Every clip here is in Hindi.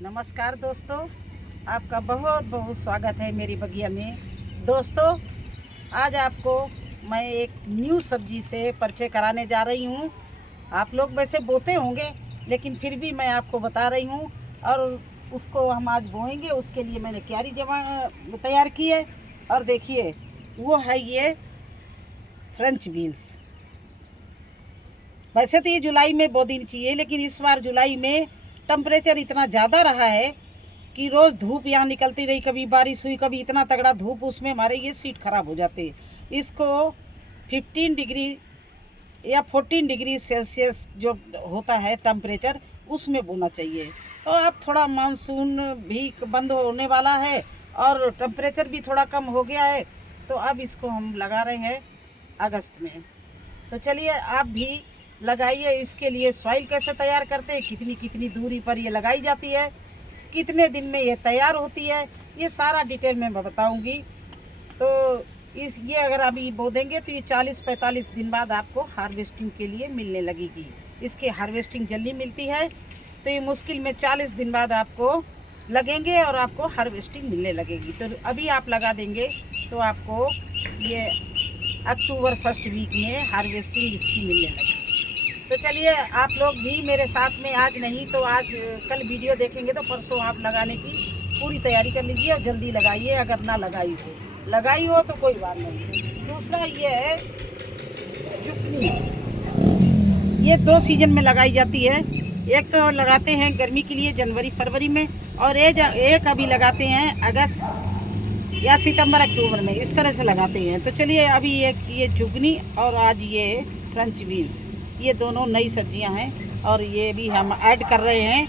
नमस्कार दोस्तों, आपका बहुत बहुत स्वागत है मेरी बगिया में। दोस्तों, आज आपको मैं एक न्यू सब्जी से परिचय कराने जा रही हूँ। आप लोग वैसे बोते होंगे, लेकिन फिर भी मैं आपको बता रही हूँ। और उसको हम आज बोएंगे, उसके लिए मैंने क्यारी तैयार की है। और देखिए, वो है ये फ्रेंच बीन्स। वैसे तो ये जुलाई में बो देनी चाहिए, लेकिन इस बार जुलाई में टेम्परेचर इतना ज़्यादा रहा है कि रोज़ धूप यहाँ निकलती रही, कभी बारिश हुई, कभी इतना तगड़ा धूप, उसमें हमारे ये सीड खराब हो जाते। इसको 15 डिग्री या 14 डिग्री सेल्सियस जो होता है टेम्परेचर, उसमें बोना चाहिए। तो अब थोड़ा मानसून भी बंद होने वाला है और टेम्परेचर भी थोड़ा कम हो गया है, तो अब इसको हम लगा रहे हैं अगस्त में। तो चलिए आप भी लगाइए। इसके लिए सॉइल कैसे तैयार करते हैं, कितनी कितनी दूरी पर ये लगाई जाती है, कितने दिन में ये तैयार होती है, ये सारा डिटेल में बताऊंगी। तो ये अगर अभी बो देंगे तो ये 40-45 दिन बाद आपको हार्वेस्टिंग के लिए मिलने लगेगी। इसकी हार्वेस्टिंग जल्दी मिलती है, तो ये मुश्किल में 40 दिन बाद आपको लगेंगे और आपको हार्वेस्टिंग मिलने लगेगी। तो अभी आप लगा देंगे तो आपको ये अक्टूबर फर्स्ट वीक में हार्वेस्टिंग इसकी मिलने लगेगी। तो चलिए आप लोग भी मेरे साथ में, आज नहीं तो आज कल वीडियो देखेंगे तो परसों आप लगाने की पूरी तैयारी कर लीजिए और जल्दी लगाइए। अगर ना लगाई हो तो कोई बात नहीं। दूसरा ये है जुकनी। ये 2 सीजन में लगाई जाती है। एक तो लगाते हैं गर्मी के लिए जनवरी फरवरी में, और एक अभी लगाते हैं अगस्त या सितंबर अक्टूबर में, इस तरह से लगाते हैं। तो चलिए अभी ये जुगनी और आज ये फ्रेंच बीन्स, ये दोनों नई सब्जियां हैं और ये भी हम ऐड कर रहे हैं।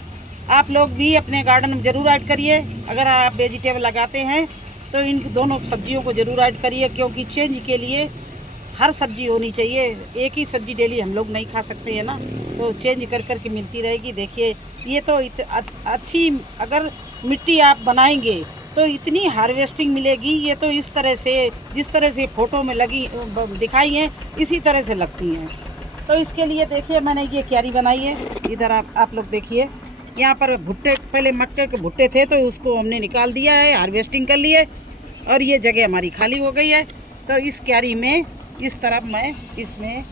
आप लोग भी अपने गार्डन में ज़रूर ऐड करिए। अगर आप वेजिटेबल लगाते हैं तो इन दोनों सब्जियों को ज़रूर ऐड करिए, क्योंकि चेंज के लिए हर सब्जी होनी चाहिए। एक ही सब्जी डेली हम लोग नहीं खा सकते हैं ना, तो चेंज कर कर के मिलती रहेगी। देखिए ये तो अच्छी, अगर मिट्टी आप बनाएंगे तो इतनी हार्वेस्टिंग मिलेगी। ये तो इस तरह से, जिस तरह से फ़ोटो में लगी दिखाई हैं, इसी तरह से लगती हैं। तो इसके लिए देखिए मैंने ये क्यारी बनाई है। इधर आप लोग देखिए, यहाँ पर भुट्टे, पहले मक्के के भुट्टे थे तो उसको हमने निकाल दिया है, हार्वेस्टिंग कर लिए और ये जगह हमारी खाली हो गई है। तो इस क्यारी में इस तरफ मैं इसमें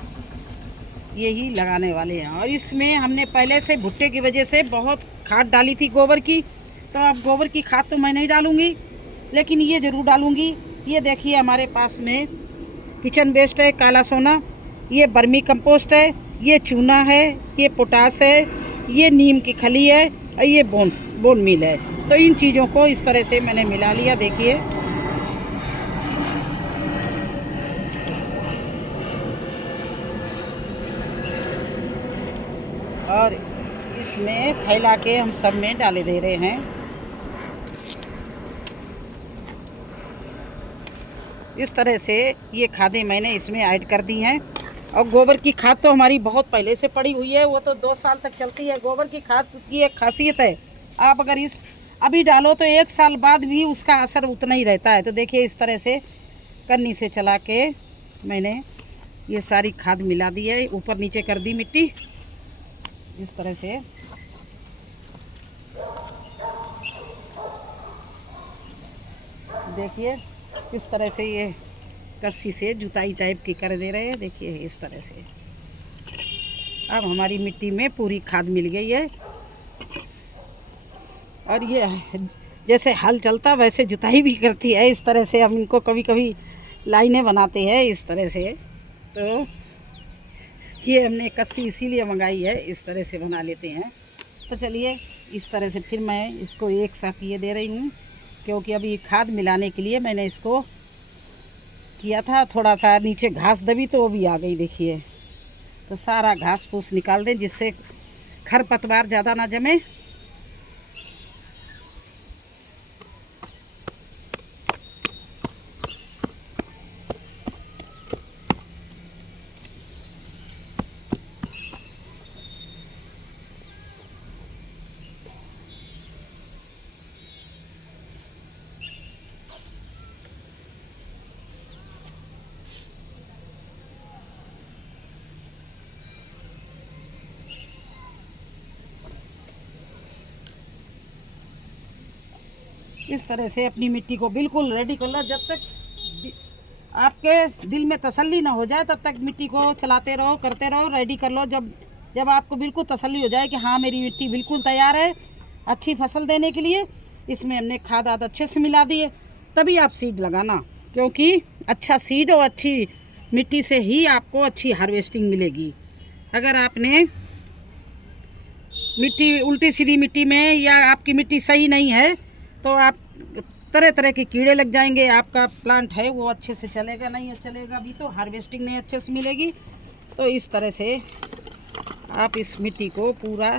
यही लगाने वाले हैं। और इसमें हमने पहले से भुट्टे की वजह से बहुत खाद डाली थी गोबर की, तो अब गोबर की खाद तो मैं नहीं डालूँगी, लेकिन ये ज़रूर डालूँगी। ये देखिए हमारे पास में किचन वेस्ट है, काला सोना, ये बर्मी कंपोस्ट है, ये चूना है, ये पोटास है, ये नीम की खली है और ये बोन मील है। तो इन चीज़ों को इस तरह से मैंने मिला लिया। देखिए और इसमें फैला के हम सब में डाले दे रहे हैं। इस तरह से ये खादें मैंने इसमें ऐड कर दी हैं। और गोबर की खाद तो हमारी बहुत पहले से पड़ी हुई है, वो तो 2 साल तक चलती है। गोबर की खाद की एक खासियत है, आप अगर इस अभी डालो तो 1 साल बाद भी उसका असर उतना ही रहता है। तो देखिए इस तरह से कन्नी से चला के मैंने ये सारी खाद मिला दी है, ऊपर नीचे कर दी मिट्टी इस तरह से। देखिए इस तरह से ये कस्सी से जुताई टाइप की कर दे रहे हैं। देखिए इस तरह से अब हमारी मिट्टी में पूरी खाद मिल गई है। और ये जैसे हल चलता वैसे जुताई भी करती है। इस तरह से हम इनको कभी कभी लाइनें बनाते हैं इस तरह से। तो ये हमने कस्सी इसीलिए मंगाई है, इस तरह से बना लेते हैं। तो चलिए इस तरह से फिर मैं इसको एक साथ ये दे रही हूँ, क्योंकि अभी खाद मिलाने के लिए मैंने इसको किया था। थोड़ा सा नीचे घास दबी तो वो भी आ गई। देखिए तो सारा घास फूस निकाल दें, जिससे खरपतवार ज़्यादा ना जमे। इस तरह से अपनी मिट्टी को बिल्कुल रेडी कर लो। जब तक आपके दिल में तसल्ली ना हो जाए तब तक मिट्टी को चलाते रहो, करते रहो, रेडी कर लो। जब आपको बिल्कुल तसल्ली हो जाए कि हाँ मेरी मिट्टी बिल्कुल तैयार है अच्छी फसल देने के लिए, इसमें हमने खाद आद अच्छे से मिला दिए, तभी आप सीड लगाना। क्योंकि अच्छा सीड और अच्छी मिट्टी से ही आपको अच्छी हार्वेस्टिंग मिलेगी। अगर आपने मिट्टी उल्टी सीधी मिट्टी में या आपकी मिट्टी सही नहीं है तो आप तरह तरह के कीड़े लग जाएंगे, आपका प्लांट है वो अच्छे से चलेगा नहीं, चलेगा भी तो हार्वेस्टिंग नहीं अच्छे से मिलेगी। तो इस तरह से आप इस मिट्टी को पूरा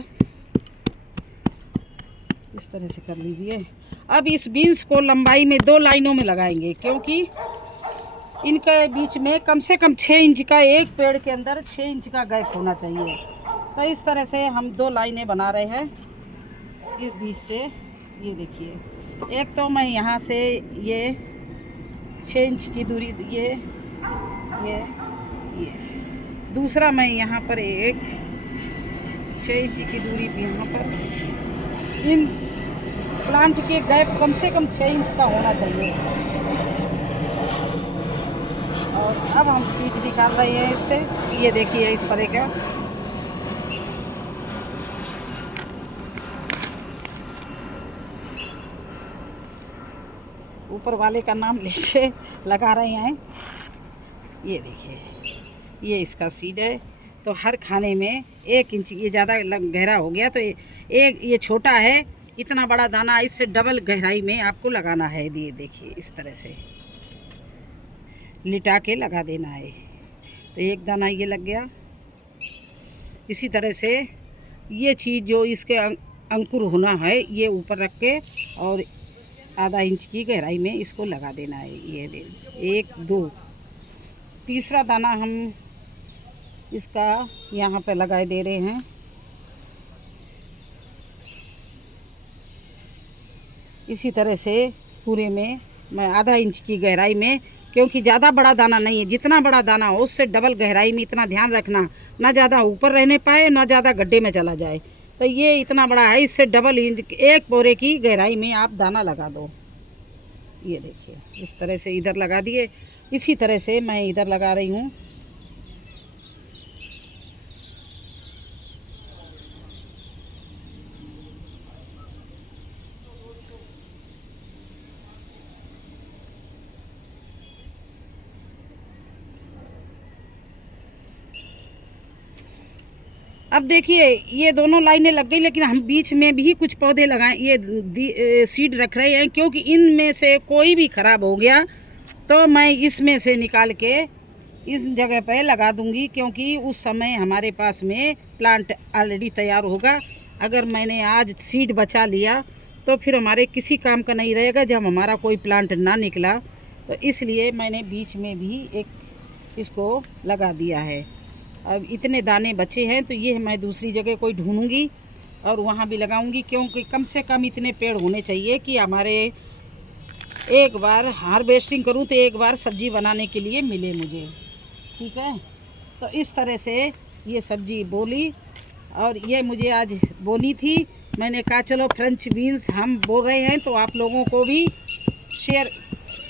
इस तरह से कर लीजिए। अब इस बीन्स को लंबाई में 2 लाइनों में लगाएंगे, क्योंकि इनके बीच में कम से कम 6 इंच का, एक पेड़ के अंदर 6 इंच का गैप होना चाहिए। तो इस तरह से हम 2 लाइनें बना रहे हैं इस बीच से। ये देखिए, एक तो मैं यहाँ से ये 6 इंच की दूरी, ये दूसरा मैं यहाँ पर एक 6 इंच की दूरी भी यहाँ पर। इन प्लांट के गैप कम से कम 6 इंच का होना चाहिए। और अब हम सीड निकाल रहे हैं इससे। ये देखिए इस तरह का ऊपर वाले का नाम लेके लगा रहे हैं। ये देखिए, ये इसका सीड है। तो हर खाने में 1 इंच, ये ज़्यादा गहरा हो गया तो एक ये छोटा है, इतना बड़ा दाना इससे डबल गहराई में आपको लगाना है। ये देखिए इस तरह से लिटा के लगा देना है। तो एक दाना ये लग गया। इसी तरह से ये चीज़ जो इसके अंकुर होना है ये ऊपर रख के और आधा इंच की गहराई में इसको लगा देना है। ये 1 2 तीसरा दाना हम इसका यहाँ पे लगाए दे रहे हैं। इसी तरह से पूरे में मैं आधा इंच की गहराई में, क्योंकि ज़्यादा बड़ा दाना नहीं है, जितना बड़ा दाना हो उससे डबल गहराई में। इतना ध्यान रखना, ना ज़्यादा ऊपर रहने पाए ना ज़्यादा गड्ढे में चला जाए। तो ये इतना बड़ा है, इससे डबल इंच 1 बोरे की गहराई में आप दाना लगा दो। ये देखिए इस तरह से इधर लगा दिए। इसी तरह से मैं इधर लगा रही हूँ। अब देखिए ये दोनों लाइनें लग गई, लेकिन हम बीच में भी कुछ पौधे लगाए, ये सीड रख रहे हैं। क्योंकि इनमें से कोई भी ख़राब हो गया तो मैं इसमें से निकाल के इस जगह पे लगा दूंगी, क्योंकि उस समय हमारे पास में प्लांट ऑलरेडी तैयार होगा। अगर मैंने आज सीड बचा लिया तो फिर हमारे किसी काम का नहीं रहेगा जब हमारा कोई प्लांट ना निकला। तो इसलिए मैंने बीच में भी एक इसको लगा दिया है। अब इतने दाने बचे हैं तो ये मैं दूसरी जगह कोई ढूंढूंगी और वहाँ भी लगाऊंगी, क्योंकि कम से कम इतने पेड़ होने चाहिए कि हमारे एक बार हार्वेस्टिंग करूँ तो एक बार सब्जी बनाने के लिए मिले मुझे। ठीक है, तो इस तरह से ये सब्जी बोली और ये मुझे आज बोनी थी। मैंने कहा चलो फ्रेंच बीन्स हम बो रहे हैं तो आप लोगों को भी शेयर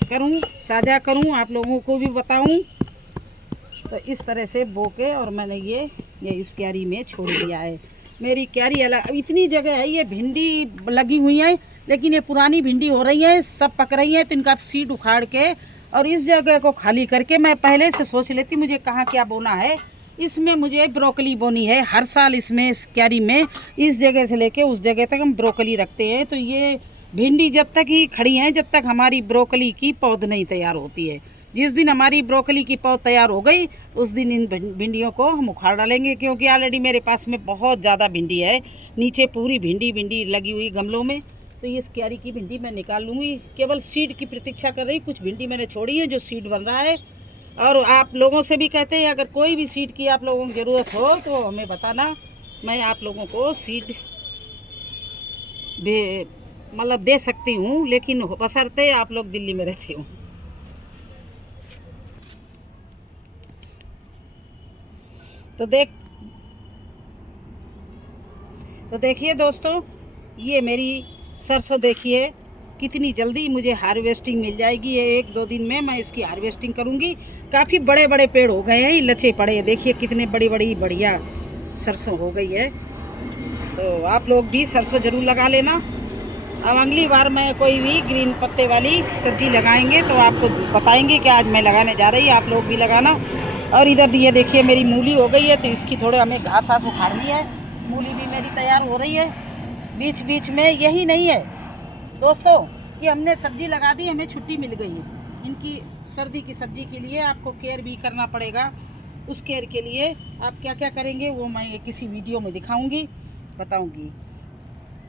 करूं, साझा करूं, आप लोगों को भी बताऊं। तो इस तरह से बो के और मैंने ये इस क्यारी में छोड़ दिया है। मेरी क्यारी अलग, अब इतनी जगह है, ये भिंडी लगी हुई है लेकिन ये पुरानी भिंडी हो रही है, सब पक रही है। तो इनका सीड उखाड़ के और इस जगह को खाली करके मैं पहले से सोच लेती मुझे कहाँ क्या बोना है। इसमें मुझे ब्रोकली बोनी है हर साल। इसमें इस क्यारी में इस जगह से लेके उस जगह तक हम ब्रोकली रखते हैं। तो ये भिंडी जब तक ही खड़ी हैं जब तक हमारी ब्रोकली की पौध नहीं तैयार होती है। जिस दिन हमारी ब्रोकली की पौध तैयार हो गई उस दिन इन भिंडियों को हम उखाड़ डालेंगे, क्योंकि ऑलरेडी मेरे पास में बहुत ज़्यादा भिंडी है। नीचे पूरी भिंडी लगी हुई गमलों में। तो ये इस क्यारी की भिंडी मैं निकाल लूँगी। केवल सीड की प्रतीक्षा कर रही, कुछ भिंडी मैंने छोड़ी है जो सीड बन रहा है। और आप लोगों से भी कहते हैं अगर कोई भी सीड की आप लोगों की ज़रूरत हो तो हमें बताना, मैं आप लोगों को सीड मतलब दे सकती हूँ, लेकिन बशर्ते आप लोग दिल्ली में रहते हो। तो देखिए दोस्तों, ये मेरी सरसों देखिए कितनी जल्दी मुझे हार्वेस्टिंग मिल जाएगी। ये 1-2 दिन में मैं इसकी हार्वेस्टिंग करूँगी। काफ़ी बड़े बड़े पेड़ हो गए हैं, लचे पड़े हैं, देखिए कितने बड़ी बड़ी बढ़िया सरसों हो गई है। तो आप लोग भी सरसों ज़रूर लगा लेना। अब अगली बार मैं कोई भी ग्रीन पत्ते वाली सब्ज़ी लगाएंगे तो आपको बताएंगे कि आज मैं लगाने जा रही, आप लोग भी लगाना। और इधर ये देखिए मेरी मूली हो गई है, तो इसकी थोड़े हमें घास घास उखाड़नी है। मूली भी मेरी तैयार हो रही है। बीच बीच में यही नहीं है दोस्तों कि हमने सब्ज़ी लगा दी, हमें छुट्टी मिल गई है। इनकी सर्दी की सब्ज़ी के लिए आपको केयर भी करना पड़ेगा। उस केयर के लिए आप क्या क्या करेंगे वो मैं किसी वीडियो में दिखाऊंगी, बताऊंगी।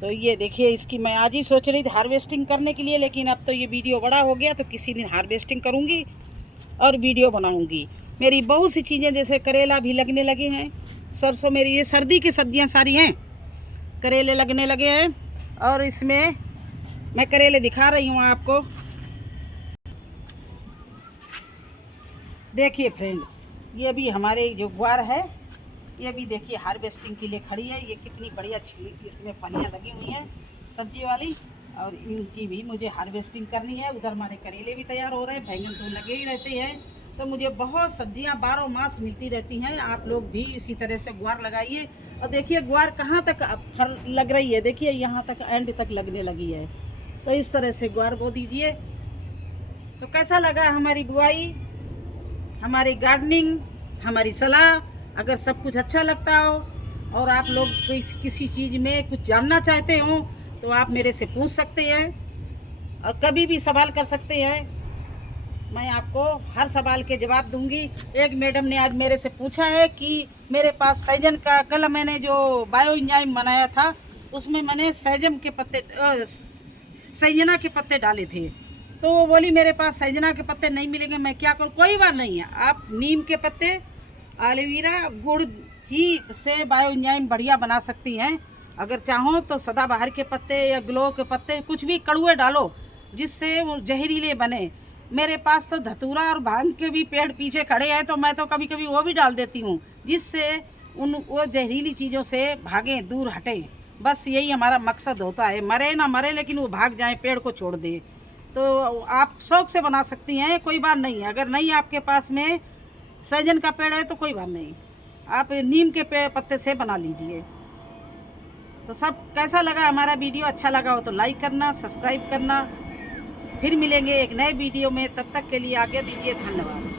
तो ये देखिए इसकी मैं आज ही सोच रही थी हार्वेस्टिंग करने के लिए, लेकिन अब तो ये वीडियो बड़ा हो गया, तो किसी दिन हार्वेस्टिंग करूंगी और वीडियो बनाऊंगी। मेरी बहुत सी चीज़ें जैसे करेला भी लगने लगे हैं, सरसों, मेरी ये सर्दी की सब्जियां सारी हैं। करेले लगने लगे हैं और इसमें मैं करेले दिखा रही हूँ आपको। देखिए फ्रेंड्स, ये भी हमारे जो ग्वार है, ये भी देखिए हार्वेस्टिंग के लिए खड़ी है। ये कितनी बढ़िया इसमें फलियाँ लगी हुई हैं सब्जी वाली, और इनकी भी मुझे हार्वेस्टिंग करनी है। उधर हमारे करेले भी तैयार हो रहे हैं, बैंगन तो लगे ही रहते हैं। तो मुझे बहुत सब्जियां 12 मास मिलती रहती हैं। आप लोग भी इसी तरह से ग्वार लगाइए। और देखिए ग्वार कहाँ तक फल लग रही है, देखिए यहाँ तक एंड तक लगने लगी है। तो इस तरह से ग्वार बो दीजिए। तो कैसा लगा हमारी बुआई, हमारी गार्डनिंग, हमारी सलाह? अगर सब कुछ अच्छा लगता हो और आप लोग किसी चीज़ में कुछ जानना चाहते हो तो आप मेरे से पूछ सकते हैं और कभी भी सवाल कर सकते हैं। मैं आपको हर सवाल के जवाब दूंगी। एक मैडम ने आज मेरे से पूछा है कि मेरे पास सहजन का, कल मैंने जो बायो एंजाइम बनाया था उसमें मैंने सहजन के पत्ते, सहजना के पत्ते डाले थे। तो वो बोली मेरे पास सहजना के पत्ते नहीं मिलेंगे, मैं क्या करूँ? कोई बात नहीं है, आप नीम के पत्ते, एलोवेरा, गुड़ ही से बायो एंजाइम बढ़िया बना सकती हैं। अगर चाहो तो सदाबहार के पत्ते या ग्लो के पत्ते, कुछ भी कड़ुए डालो जिससे वो जहरीले बने। मेरे पास तो धतूरा और भांग के भी पेड़ पीछे खड़े हैं, तो मैं तो कभी कभी वो भी डाल देती हूँ जिससे वो जहरीली चीज़ों से भागें, दूर हटें। बस यही हमारा मकसद होता है, मरे ना मरे लेकिन वो भाग जाए, पेड़ को छोड़ दे। तो आप शौक से बना सकती हैं, कोई बात नहीं है। अगर नहीं आपके पास में सहजन का पेड़ है तो कोई बात नहीं, आप नीम के पेड़ पत्ते से बना लीजिए। तो सब कैसा लगा हमारा वीडियो? अच्छा लगा हो तो लाइक करना, सब्सक्राइब करना। फिर मिलेंगे एक नए वीडियो में, तब तक के लिए आज्ञा दीजिए। धन्यवाद।